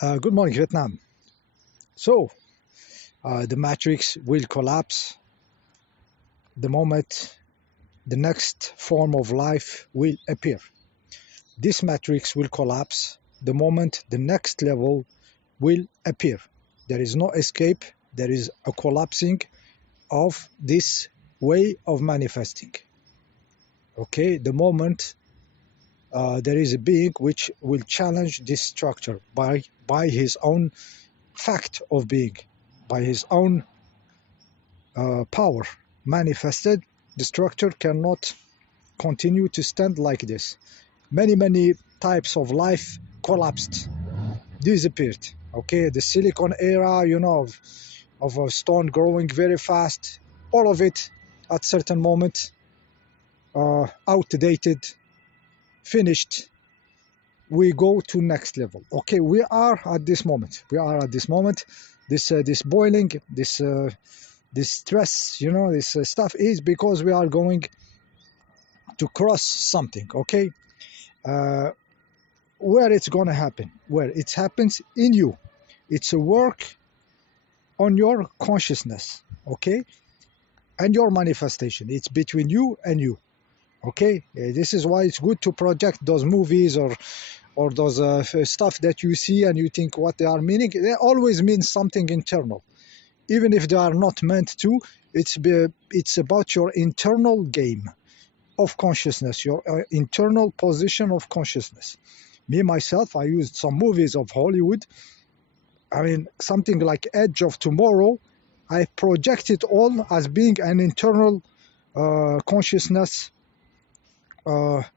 Good morning, Vietnam. So, the matrix will collapse the moment the next form of life will appear. This matrix will collapse the moment the next level will appear. There is no escape, there is a collapsing of this way of manifesting. Okay, the moment there is a being which will challenge this structure by his own fact of being, by his own power manifested, the structure cannot continue to stand like this. Many types of life collapsed, disappeared. Okay, the silicon era, of a stone growing very fast, all of it at certain moment outdated, finished. We go to next level. Okay, we are at this moment. This boiling, this stress, this stuff is because we are going to cross something. Okay, uh, where it's gonna happen? Where it happens in you. It's a work on your consciousness. Okay, and your manifestation. It's between you and you. Okay, this is why it's good to project those movies or those stuff that you see and you think what they are meaning. They always mean something internal, even if they are not meant to. It's about your internal game of consciousness, your internal position of consciousness. Me myself, I used some movies of Hollywood. I mean, something like Edge of Tomorrow. I project it all as being an internal consciousness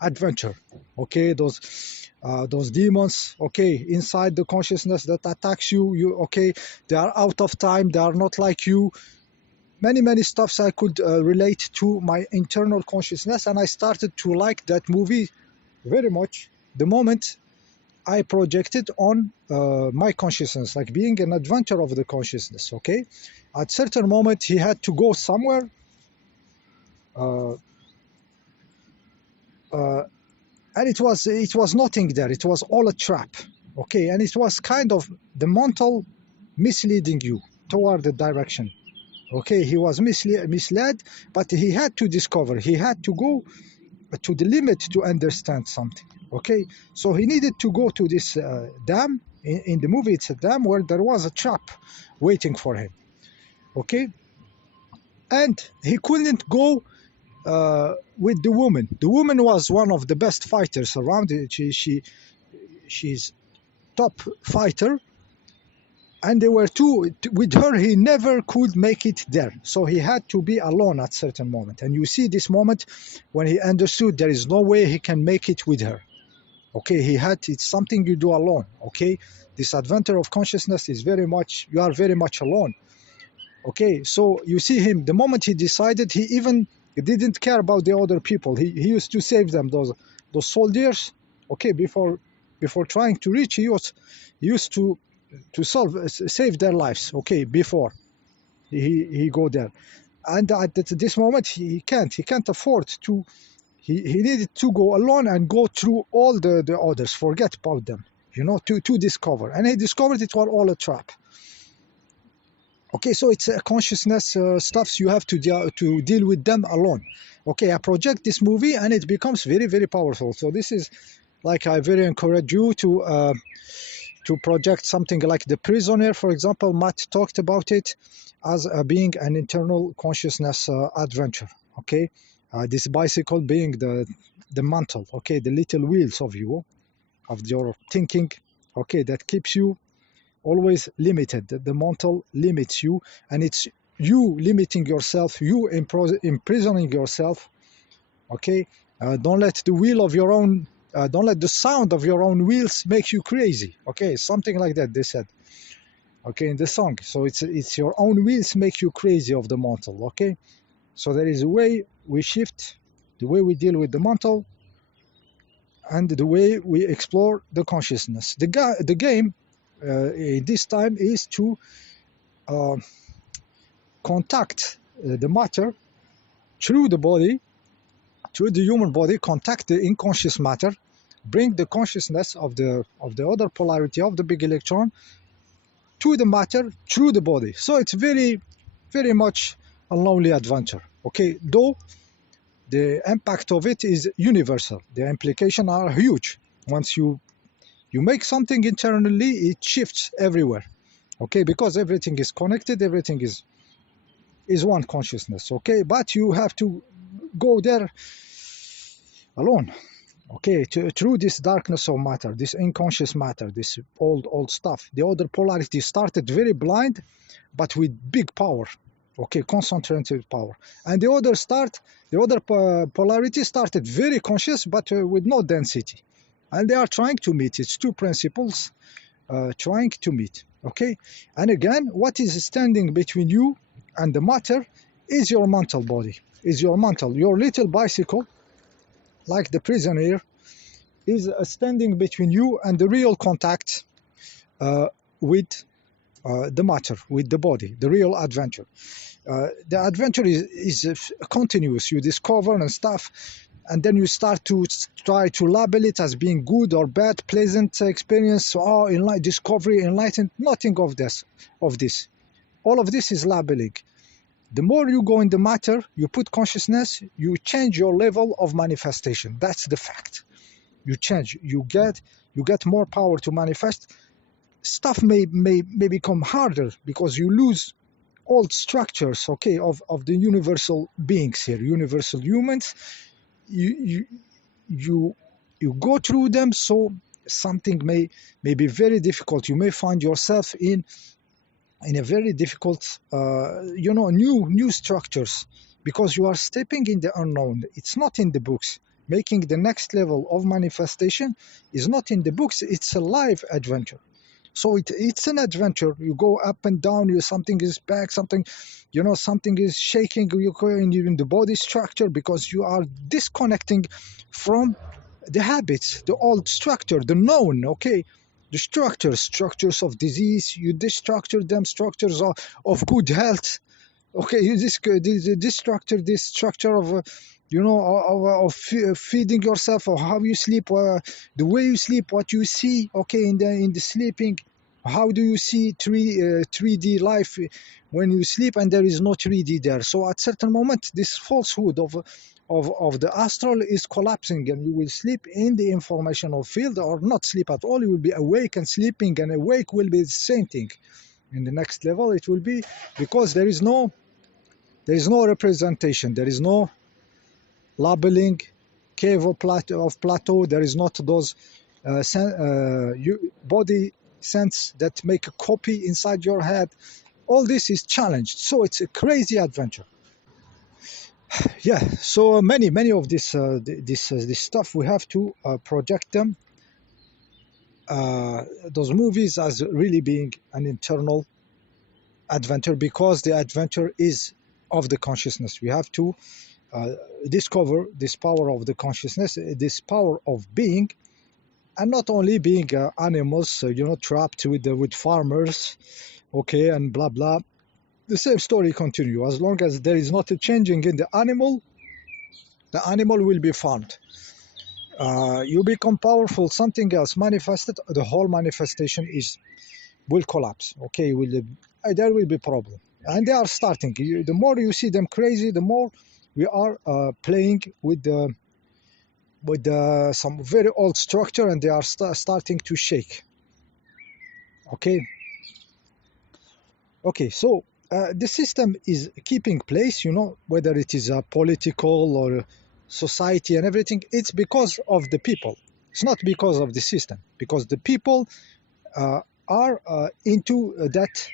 adventure. Okay, those demons, okay, inside the consciousness that attacks you, okay, they are out of time, they are not like you. Many stuffs I could relate to my internal consciousness, and I started to like that movie very much the moment I projected on my consciousness, like being an adventure of the consciousness. Okay, at certain moment he had to go somewhere, uh, uh, and it was nothing there. It was all a trap. Okay, and it was kind of the mental misleading you toward the direction. Okay, he was misled, but he had to discover. He had to go to the limit to understand something. Okay, so he needed to go to this dam. In the movie, it's a dam where there was a trap waiting for him. Okay, and he couldn't go with the woman. The woman was one of the best fighters around. She's top fighter, and they were two with her. He never could make it there, so he had to be alone at certain moment. And you see this moment when he understood there is no way he can make it with her. Okay, it's something you do alone. Okay, this adventure of consciousness is you are very much alone. Okay, so you see him the moment he decided, he even didn't care about the other people. He used to save them, those soldiers. Okay, before trying to reach, he used to save their lives. Okay, before he go there. And at this moment he can't afford to. He needed to go alone and go through all the others, forget about them, to discover. And he discovered it was all a trap. Okay, so it's a consciousness stuffs. You have to deal with them alone. Okay, I project this movie and it becomes very powerful. So this is like, I very encourage you to project something like The Prisoner, for example. Matt talked about it as being an internal consciousness adventure. Okay, this bicycle being the mantle. Okay, the little wheels of your thinking. Okay, that keeps you always limited. The mental limits you, and it's you limiting yourself, you imprisoning yourself. Okay, don't let the wheel of your own, don't let the sound of your own wheels make you crazy. Okay, something like that they said. Okay, in the song. So it's your own wheels make you crazy of the mental. Okay, so there is a way we shift, the way we deal with the mental, and the way we explore the consciousness. The game this time is to contact the matter through the body, through the human body, contact the unconscious matter, bring the consciousness of the other polarity of the big electron to the matter through the body. So it's very, very much a lonely adventure. Okay, though the impact of it is universal. The implications are huge. Once you make something internally, it shifts everywhere. Okay, because everything is connected, everything is one consciousness. Okay, but you have to go there alone. Okay, through this darkness of matter, this unconscious matter, this old stuff. The other polarity started very blind, but with big power. Okay, concentrated power. And the other polarity started very conscious, but with no density. And they are trying to meet. It's two principles trying to meet. Okay, and again, what is standing between you and the matter is your mental body, is your mental, your little bicycle, like the prison here, is standing between you and the real contact with the matter, with the body, the real adventure. The adventure is continuous. You discover and stuff, and then you start to try to label it as being good or bad, pleasant experience, or discovery, enlightened. Nothing of this. All of this is labeling. The more you go in the matter, you put consciousness, you change your level of manifestation. That's the fact. You change. You get more power to manifest. Stuff may become harder because you lose old structures, okay, of the universal beings here, universal humans. You go through them, so something may be very difficult. You may find yourself in a very difficult, new structures, because you are stepping in the unknown. It's not in the books. Making the next level of manifestation is not in the books. It's a live adventure. So it's an adventure. You go up and down. Something is back. Something is shaking. You go in the body structure because you are disconnecting from the habits, the old structure, the known. Okay, the structures of disease. You destructure them. Structures of good health. Okay, you destructure this structure of. Of feeding yourself, or how you sleep, the way you sleep, what you see, okay, in the sleeping. How do you see 3D life when you sleep and there is no 3D there? So at certain moment, this falsehood of the astral is collapsing, and you will sleep in the informational field, or not sleep at all. You will be awake and sleeping, and awake will be the same thing. In the next level, it will be, because there is no representation, there is no labeling, cave of Plato. There is not those body sense that make a copy inside your head. All this is challenged, so it's a crazy adventure. Yeah, so many of this stuff, we have to project them, those movies, as really being an internal adventure, because the adventure is of the consciousness. We have to discover this power of the consciousness, this power of being, and not only being animals, trapped with farmers, okay, and blah blah. The same story continue. As long as there is not a changing in the animal will be found. You become powerful, something else manifested, the whole manifestation will collapse. Okay, there will be problem, and they are starting. The more you see them crazy, the more we are playing with some very old structure, and they are starting to shake. Okay, so the system is keeping place, whether it is a political or society and everything. It's because of the people. It's not because of the system, because the people are into that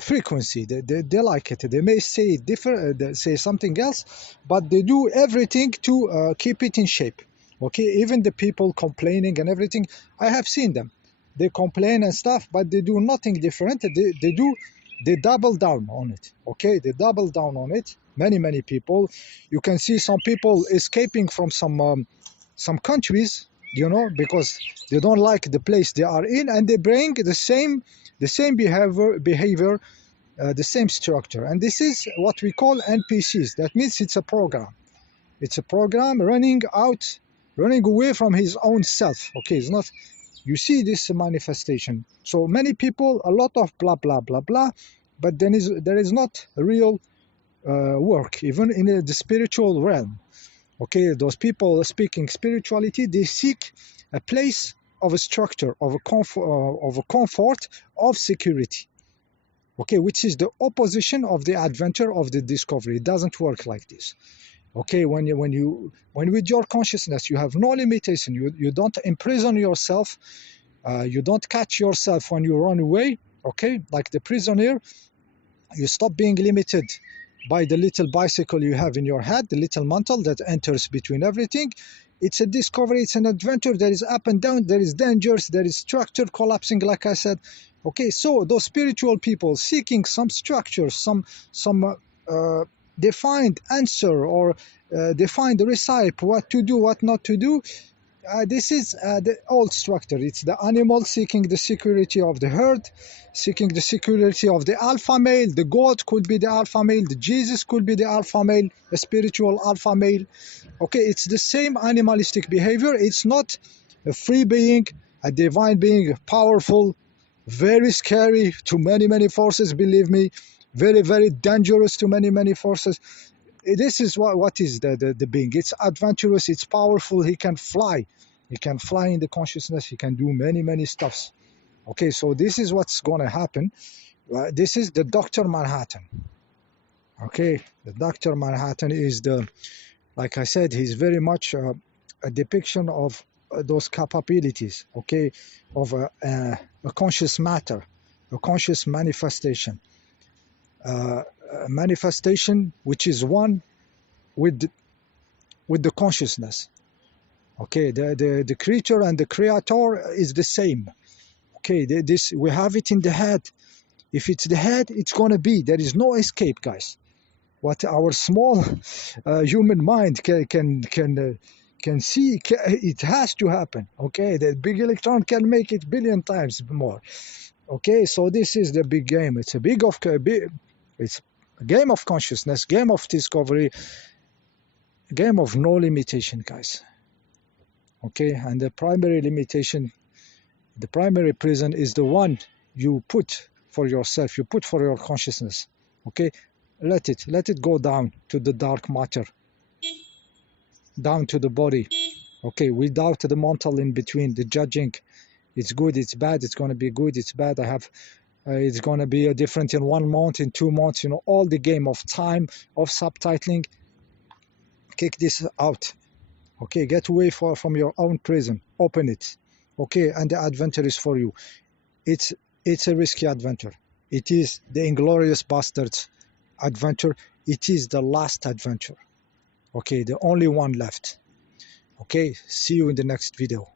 frequency. They like it. They may say different, say something else, but they do everything to keep it in shape. Okay, even the people complaining and everything, I have seen them. They complain and stuff, but they do nothing different. They double down on it. Okay, they double down on it. Many people. You can see some people escaping from some countries, because they don't like the place they are in, and they bring the same behavior, the same structure. And this is what we call NPCs. That means it's a program. It's a program running out running away from his own self. Okay, it's not. You see this manifestation. So many people, a lot of blah blah blah blah, but then there is not real work, even in the spiritual realm. Okay, those people speaking spirituality, they seek a place of a structure, of a comfort, of security. Okay, which is the opposition of the adventure, of the discovery. It doesn't work like this. Okay, when with your consciousness you have no limitation, you don't imprison yourself, you don't catch yourself when you run away. Okay, like the prisoner, you stop being limited by the little bicycle you have in your head, the little mantle that enters between everything. It's a discovery, it's an adventure. There is up and down, there is dangers, there is structure collapsing, like I said. Okay, so those spiritual people seeking some structure, some defined answer, or defined recipe, what to do, what not to do. This is the old structure. It's the animal seeking the security of the herd, seeking the security of the alpha male. The God could be the alpha male. The Jesus could be the alpha male, a spiritual alpha male. Okay, it's the same animalistic behavior. It's not a free being, a divine being, powerful, very scary to many forces, believe me, very dangerous to many forces. This is what is the being. It's adventurous, it's powerful, he can fly in the consciousness, he can do many stuffs. Okay, so this is what's going to happen. This is the Dr. Manhattan. Okay, the Dr. Manhattan is the, like I said, he's very much a depiction of those capabilities, okay, of a conscious matter, a conscious manifestation, a manifestation which is one with the consciousness. Okay, the creature and the creator is the same. Okay, this, we have it in the head. If it's the head, it's going to be. There is no escape, guys. What our small human mind can see, it has to happen. Okay, the big electron can make it billion times more. Okay, so this is the big game. It's it's a game of consciousness, game of discovery, game of no limitation, guys. Okay, and the primary limitation, the primary prison is the one you put for yourself, you put for your consciousness. Okay, let it go down to the dark matter, down to the body. Okay, without the mental in between, the judging. It's good, it's bad, it's going to be good, it's bad, it's going to be different in 1 month, in 2 months, you know, all the game of time, of subtitling. Kick this out. Okay, get away from your own prison, open it. Okay, and the adventure is for you. It's a risky adventure. It is the Inglourious Basterds adventure. It is the last adventure. Okay, the only one left. Okay, see you in the next video.